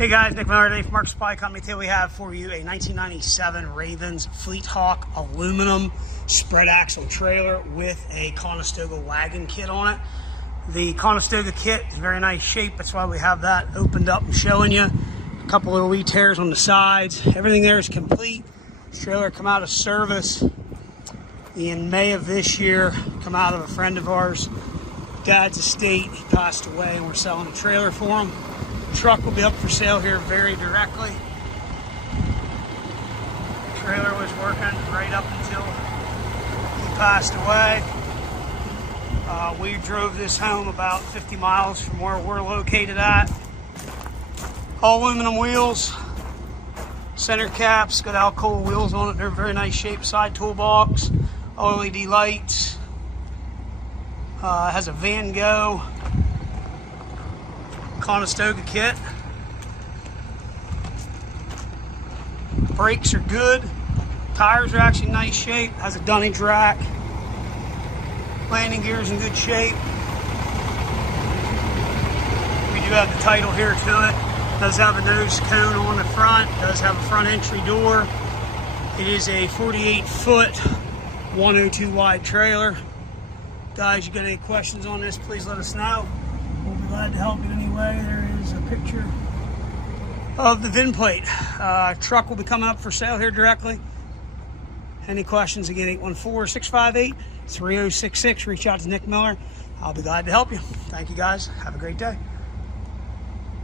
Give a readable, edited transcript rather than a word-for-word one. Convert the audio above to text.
Hey guys, Nick Miller today from Mark Supply Company. Today we have for you a 1997 Ravens Fleet Hawk aluminum spread axle trailer with a Conestoga wagon kit on it. The Conestoga kit is in very nice shape. That's why we have that opened up and showing you. A couple little wee tears on the sides. Everything there is complete. This trailer come out of service in May of this year. Come out of a friend of ours, dad's estate. He passed away and we're selling a trailer for him. The truck will be up for sale here very directly. The trailer was working right up until he passed away. We drove this home about 50 miles from where we're located at. All aluminum wheels, center caps, got Alcoa wheels on it. They're in very nice shape. Side toolbox, LED lights. Has a Vango Conestoga kit. Brakes are good. Tires are actually in nice shape. Has a Dunnage rack. Landing gear's in good shape. We do have the title here to it. Does have a nose cone on the front. Does have a front entry door. It is a 48-foot, 102 wide trailer. Guys, you got any questions on this, please let us know. We'll be glad to help you in any way. There is a picture of the VIN plate. Truck will be coming up for sale here directly. Any questions, again, 814-658-3066. Reach out to Nick Miller. I'll be glad to help you. Thank you, guys. Have a great day.